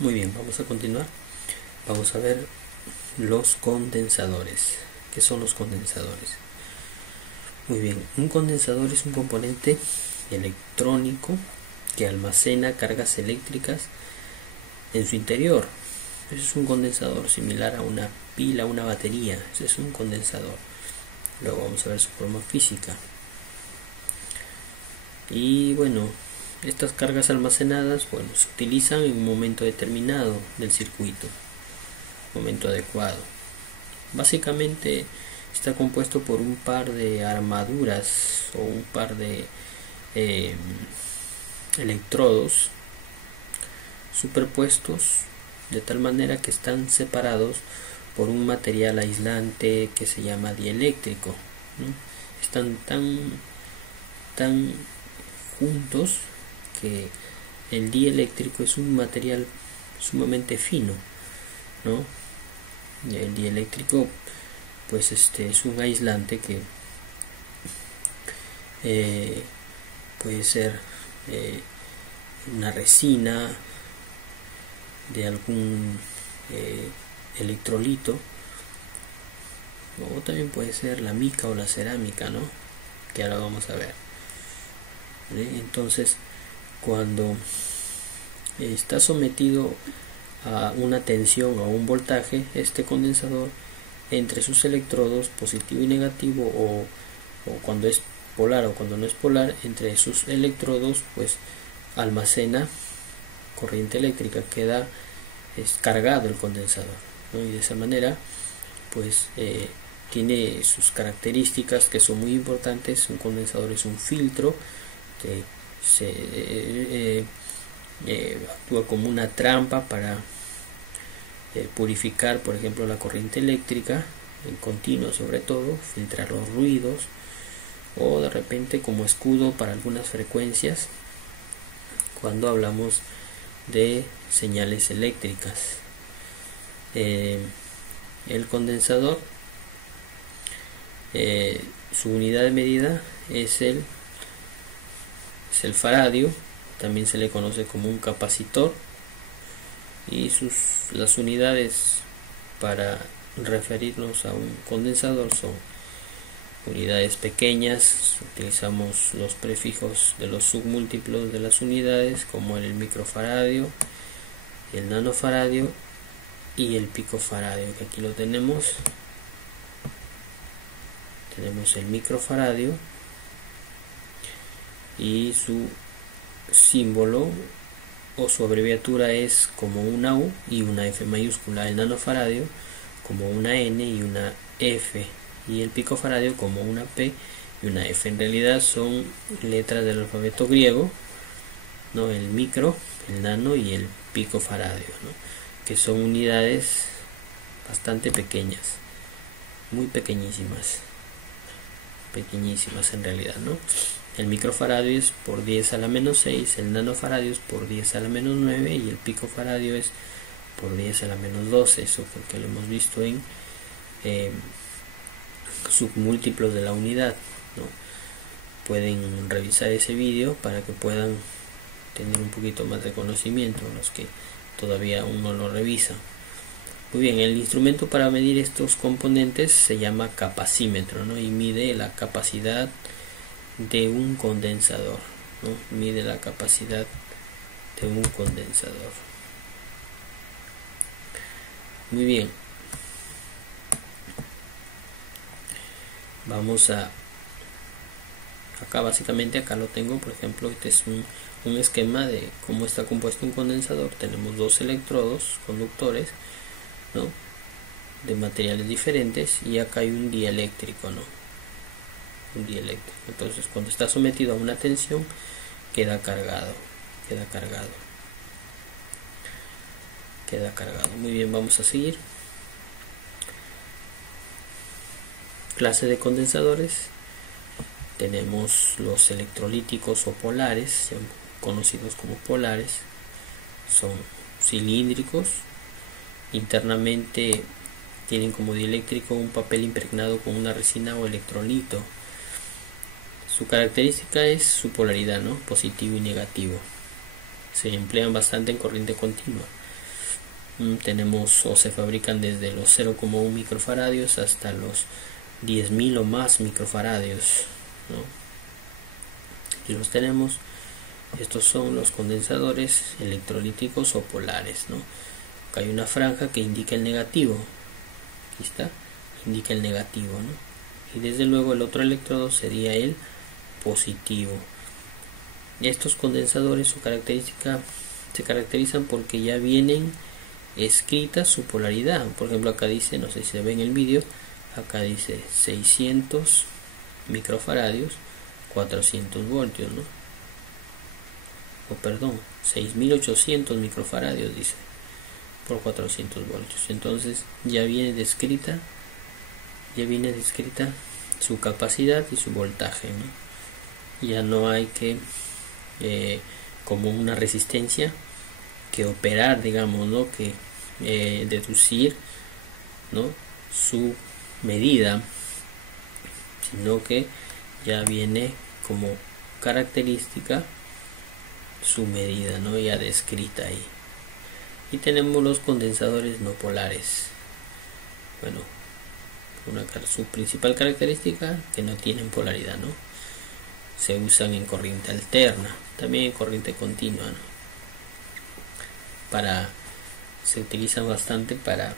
Muy bien, vamos a continuar. Vamos a ver los condensadores. ¿Qué son los condensadores? Muy bien, un condensador es un componente electrónico que almacena cargas eléctricas en su interior. Eso es un condensador, similar a una pila, una batería. Eso es un condensador. Luego vamos a ver su forma física. Y bueno, estas cargas almacenadas, se utilizan en un momento determinado del circuito, momento adecuado. Básicamente está compuesto por un par de armaduras o un par de electrodos superpuestos de tal manera que están separados por un material aislante que se llama dieléctrico, ¿no? Están tan juntos que el dieléctrico es un material sumamente fino, ¿no? El dieléctrico pues es un aislante que puede ser una resina de algún electrolito, o también puede ser la mica o la cerámica, ¿no? Que ahora vamos a ver. Entonces, cuando está sometido a una tensión o un voltaje, este condensador, entre sus electrodos positivo y negativo, o cuando es polar o cuando no es polar, entre sus electrodos pues almacena corriente eléctrica, queda cargado el condensador, ¿no? Y de esa manera pues tiene sus características que son muy importantes. Un condensador es un filtro que actúa como una trampa para purificar, por ejemplo, la corriente eléctrica en continuo, sobre todo filtrar los ruidos, o de repente como escudo para algunas frecuencias cuando hablamos de señales eléctricas. El condensador, su unidad de medida es el faradio, también se le conoce como un capacitor, y las unidades para referirnos a un condensador son unidades pequeñas. Utilizamos los prefijos de los submúltiplos de las unidades, como el microfaradio, el nanofaradio y el picofaradio, que aquí lo tenemos. Tenemos el microfaradio y su símbolo o su abreviatura es como una U y una F mayúscula. El nanofaradio como una N y una F, y el picofaradio como una P y una F. En realidad son letras del alfabeto griego, ¿no? El micro, el nano y el picofaradio, ¿no? Que son unidades bastante pequeñas, muy pequeñísimas en realidad, ¿no? El microfaradio es por 10 a la menos 6, el nanofaradio es por 10 a la menos 9 y el picofaradio es por 10 a la menos 12. Eso porque lo hemos visto en submúltiplos de la unidad, ¿no? Pueden revisar ese vídeo para que puedan tener un poquito más de conocimiento los que todavía aún no lo revisan. Muy bien, el instrumento para medir estos componentes se llama capacímetro, ¿no? Y mide la capacidad de un condensador, ¿no? Mide la capacidad de un condensador. Muy bien. Vamos a acá, básicamente acá lo tengo, por ejemplo, este es un esquema de cómo está compuesto un condensador. Tenemos dos electrodos conductores, ¿no? De materiales diferentes, y acá hay un dieléctrico, ¿no? Un dieléctrico. Entonces, cuando está sometido a una tensión, queda cargado. Muy bien, vamos a seguir. Clase de condensadores. Tenemos los electrolíticos o polares, conocidos como polares. Son cilíndricos. Internamente tienen como dieléctrico un papel impregnado con una resina o electrolito. Su característica es su polaridad, ¿no? Positivo y negativo. Se emplean bastante en corriente continua. tenemos o se fabrican desde los 0,1 microfaradios hasta los 10.000 o más microfaradios, ¿no? Y los tenemos. Estos son los condensadores electrolíticos o polares, ¿no? Acá hay una franja que indica el negativo. Aquí está, indica el negativo, ¿no? Y desde luego el otro electrodo sería el positivo. Estos condensadores se caracterizan porque ya vienen escrita su polaridad. Por ejemplo, acá dice, no sé si se ve en el vídeo, acá dice 600 microfaradios, 400 voltios, ¿no? O perdón, 6800 microfaradios dice, por 400 voltios. Entonces ya viene descrita su capacidad y su voltaje, ¿no? Ya no hay que como una resistencia que operar, digamos, ¿no? Que deducir, ¿no? Su medida, sino que ya viene como característica su medida, ¿no? Ya descrita ahí. Y tenemos los condensadores no polares. Bueno, su principal característica, que no tienen polaridad, ¿no? Se usan en corriente alterna, también en corriente continua, ¿no? Se utilizan bastante para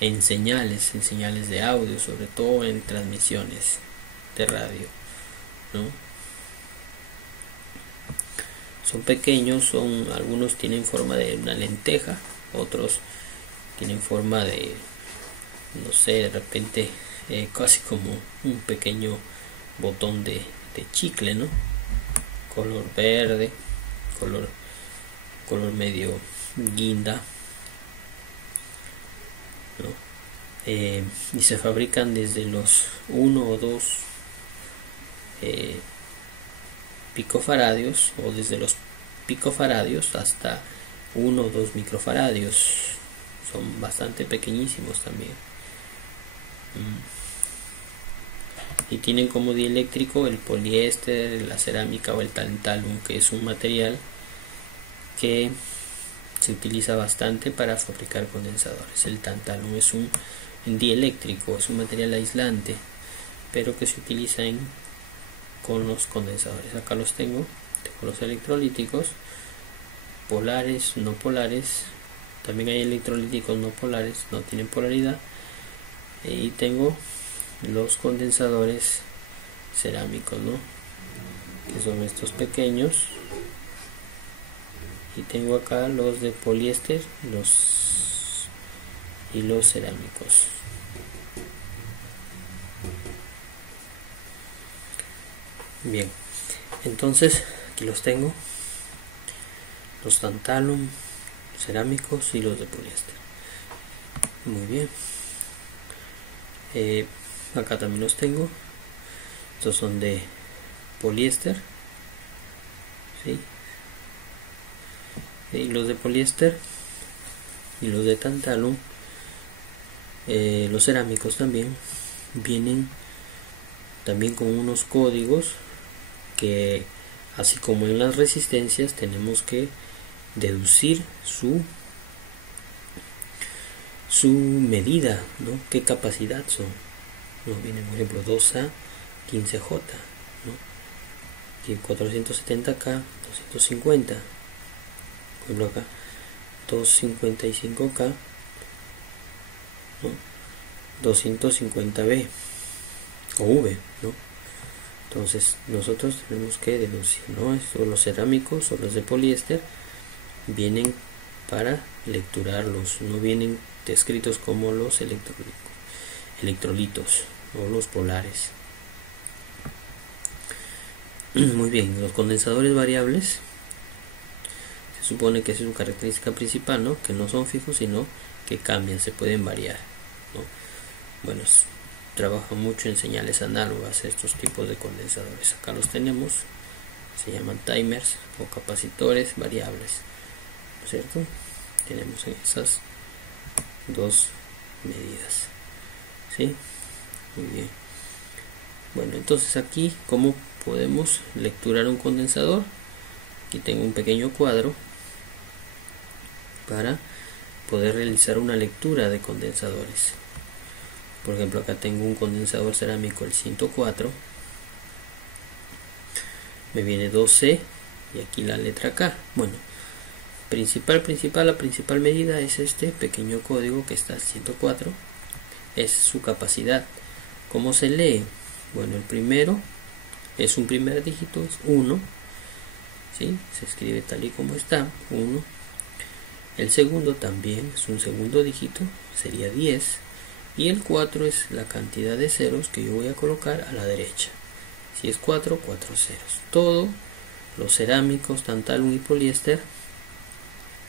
en señales de audio, sobre todo en transmisiones de radio, ¿no? Son pequeños, algunos tienen forma de una lenteja, otros tienen forma de, no sé, de repente casi como un pequeño botón de chicle, ¿no? Color verde, color medio guinda, ¿no? Y se fabrican desde los 1 o 2 picofaradios, o desde los picofaradios hasta 1 o 2 microfaradios. Son bastante pequeñísimos también. Y tienen como dieléctrico el poliéster, la cerámica o el tantalum, que es un material que se utiliza bastante para fabricar condensadores. El tantalum es un dieléctrico, es un material aislante, pero que se utiliza con los condensadores. Acá los tengo los electrolíticos polares, no polares. También hay electrolíticos no polares, no tienen polaridad. Y tengo los condensadores cerámicos, ¿no? Que son estos pequeños. Y tengo acá los de poliéster y los cerámicos. Bien, entonces aquí los tengo, los tantalum, cerámicos y los de poliéster. Muy bien. Acá también los tengo. Estos son de poliéster, ¿sí? Y los de poliéster y los de tantalum, los cerámicos también vienen también con unos códigos que, así como en las resistencias, tenemos que deducir su medida, ¿no? Qué capacidad son, ¿no? Viene por ejemplo 2A 15J, ¿no? Y 470K 250, por ejemplo acá 255K, ¿no? 250B o V, ¿no? Entonces nosotros tenemos que deducir, ¿no? Estos, los cerámicos o los de poliéster, vienen para lecturarlos, no vienen descritos como los electrolitos o los polares. Muy bien, los condensadores variables se supone que esa es su característica principal, ¿no? Que no son fijos, sino que cambian, se pueden variar, ¿no? Bueno, trabajan mucho en señales análogas estos tipos de condensadores. Acá los tenemos, se llaman timers o capacitores variables, ¿cierto? Tenemos en esas dos medidas, ¿sí? Muy bien. Bueno, entonces aquí, ¿cómo podemos lecturar un condensador? Aquí tengo un pequeño cuadro para poder realizar una lectura de condensadores. Por ejemplo, acá tengo un condensador cerámico, el 104, me viene 2C y aquí la letra K. Bueno, la principal medida es este pequeño código que está 104, es su capacidad. ¿Cómo se lee? Bueno, el primero es un primer dígito, es 1, ¿sí? Se escribe tal y como está, 1. El segundo también es un segundo dígito, sería 10. Y el 4 es la cantidad de ceros que yo voy a colocar a la derecha. Si es 4, 4 ceros. Todos los cerámicos, tantalum y poliéster,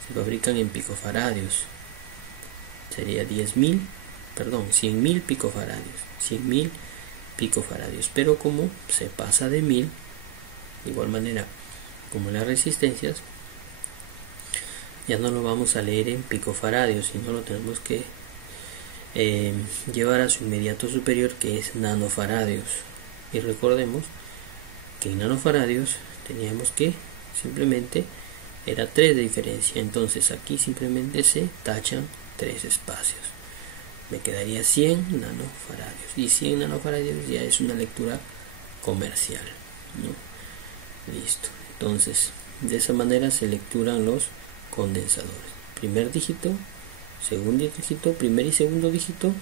se fabrican en picofaradios. Sería 100.000 picofaradios. 100.000 picofaradios. Pero como se pasa de 1000, de igual manera como las resistencias, ya no lo vamos a leer en picofaradios, sino lo tenemos que llevar a su inmediato superior, que es nanofaradios. Y recordemos que en nanofaradios teníamos que simplemente era 3 de diferencia, entonces aquí simplemente se tachan 3 espacios, me quedaría 100 nanofaradios, y 100 nanofaradios ya es una lectura comercial, ¿no? Listo. Entonces de esa manera se lecturan los condensadores. Primer dígito, segundo dígito, primer y segundo dígito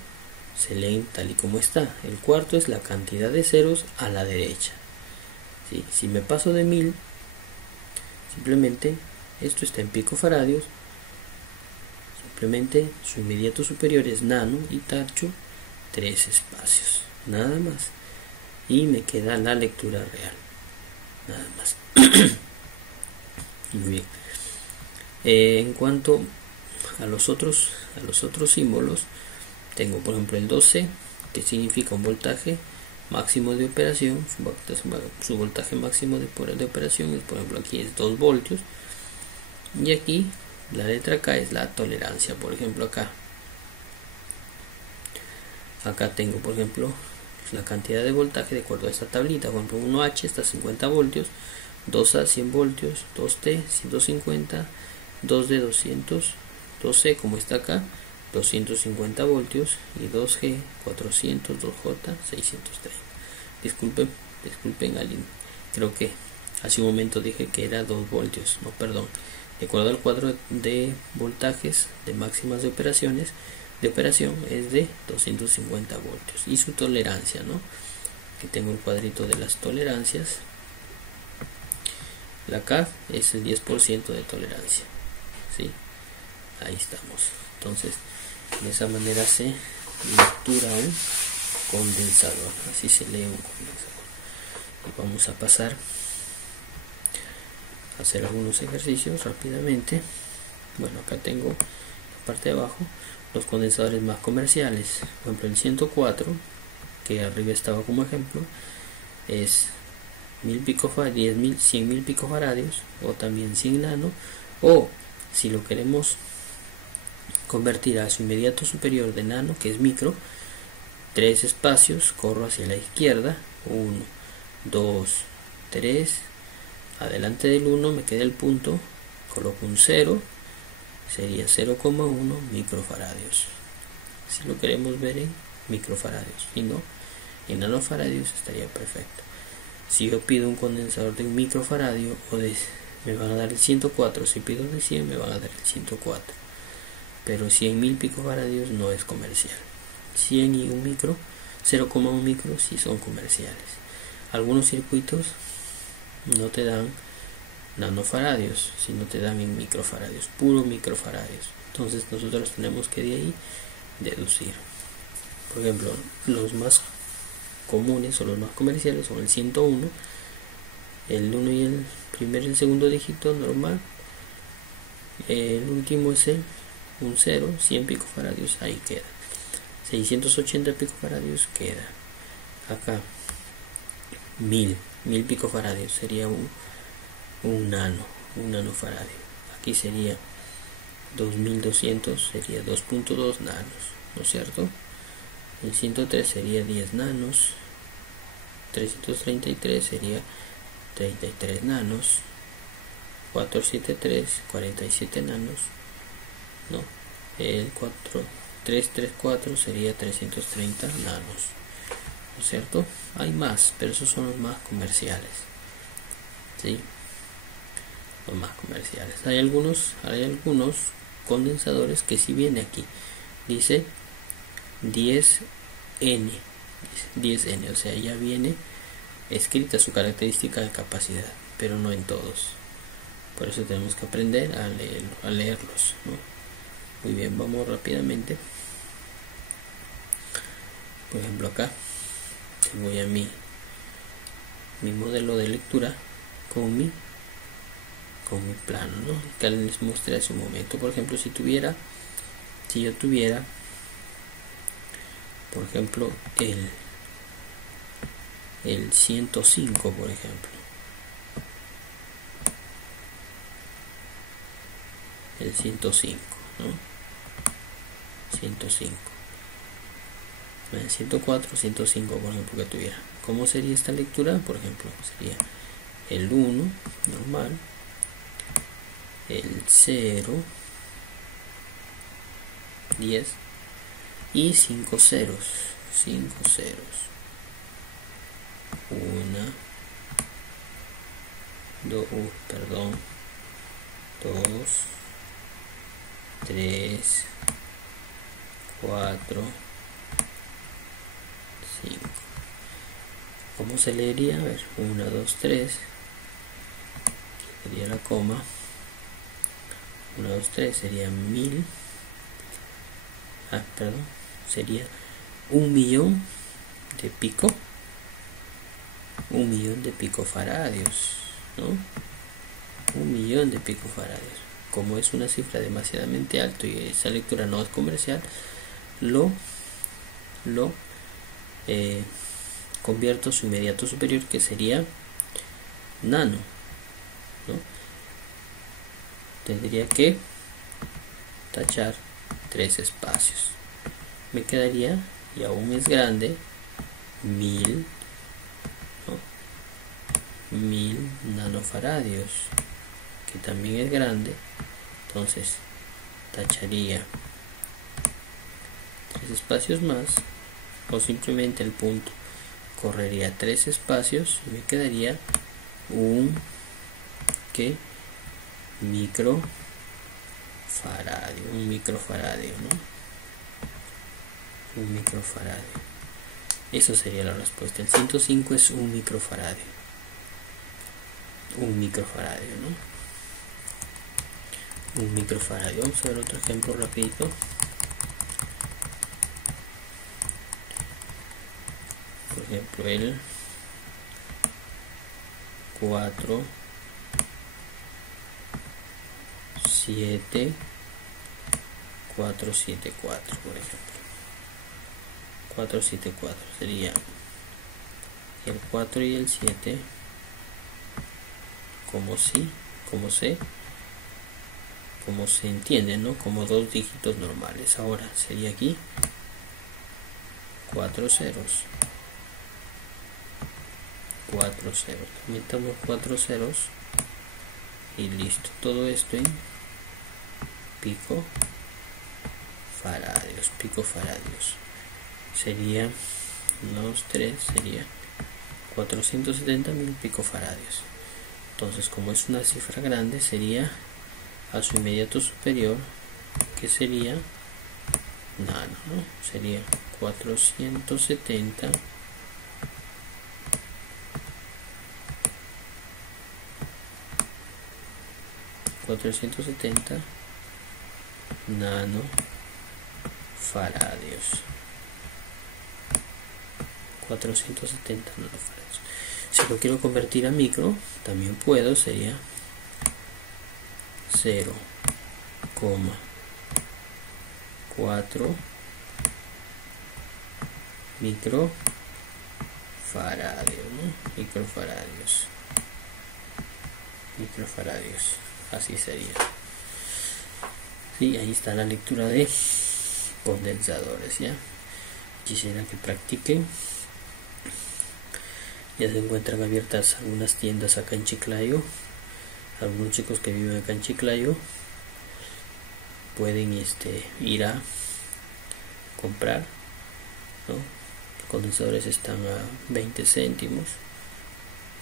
se leen tal y como está. El cuarto es la cantidad de ceros a la derecha, ¿sí? Si me paso de 1000, simplemente esto está en picofaradios, simplemente su inmediato superior es nano y tacho 3 espacios, nada más, y me queda la lectura real, nada más. Muy bien. En cuanto a los otros símbolos, tengo por ejemplo el 12, que significa un voltaje máximo de operación. Su voltaje máximo de operación es, por ejemplo, aquí es 2 voltios, y aquí la letra K es la tolerancia. Por ejemplo, acá tengo por ejemplo la cantidad de voltaje de acuerdo a esta tablita. Por ejemplo, 1H está a 50 voltios, 2A 100 voltios, 2T 150, 2D 200, 2C como está acá 250 voltios, y 2G 400, 2J 630. Disculpen alguien, creo que hace un momento dije que era 2 voltios, no, perdón. De acuerdo al cuadro de voltajes de máximas de operación es de 250 voltios. Y su tolerancia, ¿no? Aquí tengo el cuadrito de las tolerancias. La K es el 10% de tolerancia, ¿sí? Ahí estamos. Entonces, de esa manera se lectura un condensador, así se lee un condensador. Y vamos a pasar a hacer algunos ejercicios rápidamente. Bueno, acá tengo la parte de abajo los condensadores más comerciales. Por ejemplo, el 104, que arriba estaba como ejemplo, es 1000 picofaradios, 100.000 picofaradios, o también 100 nano, o si lo queremos convertir a su inmediato superior de nano, que es micro, 3 espacios, corro hacia la izquierda, 1, 2, 3, adelante del 1 me queda el punto, coloco un 0, sería 0,1 microfaradios. Si lo queremos ver en microfaradios, si no, en nanofaradios estaría perfecto. Si yo pido un condensador de un microfaradio me van a dar el 104, si pido de 100 me van a dar el 104, pero 100.000 picofaradios no es comercial. 100 y 1 micro, 0,1 micro sí son comerciales. Algunos circuitos no te dan nanofaradios, sino te dan en microfaradios, puro microfaradios. Entonces nosotros tenemos que de ahí deducir. Por ejemplo, los más comunes o los más comerciales son el 101, el 1 y el primer y el segundo dígito normal, el último es un 0, 100 picofaradios, ahí queda. 680 picofaradios queda. Acá 1000 picofaradios sería un nanofaradio. Aquí sería 2200, sería 2.2 nanos, ¿no es cierto? El 103 sería 10 nanos, 333 sería 33 nanos, 473 47 nanos, ¿no? El 334 sería 330 nanos, ¿no es cierto? Hay más, pero esos son los más comerciales, ¿sí? Los más comerciales. Hay algunos condensadores que si viene aquí, dice 10N, 10N, o sea, ya viene escrita su característica de capacidad, pero no en todos. Por eso tenemos que aprender a leerlos, ¿no? Muy bien, vamos rápidamente. Por ejemplo, acá voy a mi modelo de lectura con mi plano, ¿no? Que les mostré hace un momento. Por ejemplo, si yo tuviera, por ejemplo, el 105, por ejemplo, el 105, ¿no? 105, 104, 105, por ejemplo, que tuviera. ¿Cómo sería esta lectura? Por ejemplo, sería el 1 normal, el 0, 10 y 5 ceros, 2, 3, 4, 5. ¿Cómo se leería? A ver, 1, 2, 3. Sería la coma. 1, 2, 3 sería 1000. Sería 1.000.000 de pico. 1.000.000 de picofaradios, ¿no? 1.000.000 de picofaradios. Como es una cifra demasiadamente alta y esa lectura no es comercial, lo convierto a su inmediato superior, que sería nano, ¿no? Tendría que tachar 3 espacios. Me quedaría, y aún es grande, 1000, ¿no? 1000 nanofaradios, que también es grande. Entonces tacharía 3 espacios más, o simplemente el punto correría 3 espacios y me quedaría un microfaradio, un microfaradio, ¿no? Un microfaradio. Eso sería la respuesta. El 105 es un microfaradio. Un microfaradio, ¿no? Un microfaradio. Vamos a ver otro ejemplo rapidito. Por ejemplo, el 4, 7, 474, por ejemplo. 474 sería el 4 y el 7 como se entiende, ¿no? Como 2 dígitos normales. Ahora sería aquí 4 ceros, 4 ceros, metamos 4 ceros y listo. Todo esto en picofaradios. Sería 2, 3, sería 470.000 picofaradios. Entonces, como es una cifra grande, sería a su inmediato superior, que sería nano, ¿no? Sería 470 nanofaradios. 470 nanofaradios. Si lo quiero convertir a micro, también puedo, sería 0,4 microfaradios, ¿no? Microfaradios, así sería. Sí, ahí está la lectura de condensadores, ¿ya? Quisiera que practiquen. Ya se encuentran abiertas algunas tiendas acá en Chiclayo. Algunos chicos que viven acá en Chiclayo pueden ir a comprar, ¿no? Los condensadores están a 20 céntimos,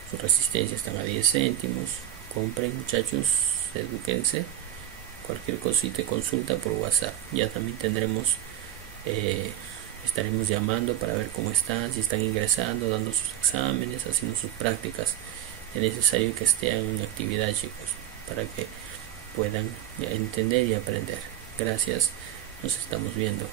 su resistencia están a 10 céntimos. Compren, muchachos, edúquense. Cualquier cosita, consulta por WhatsApp. Ya también tendremos, estaremos llamando para ver cómo están, si están ingresando, dando sus exámenes, haciendo sus prácticas. Es necesario que estén en actividad, chicos, para que puedan entender y aprender. Gracias, nos estamos viendo.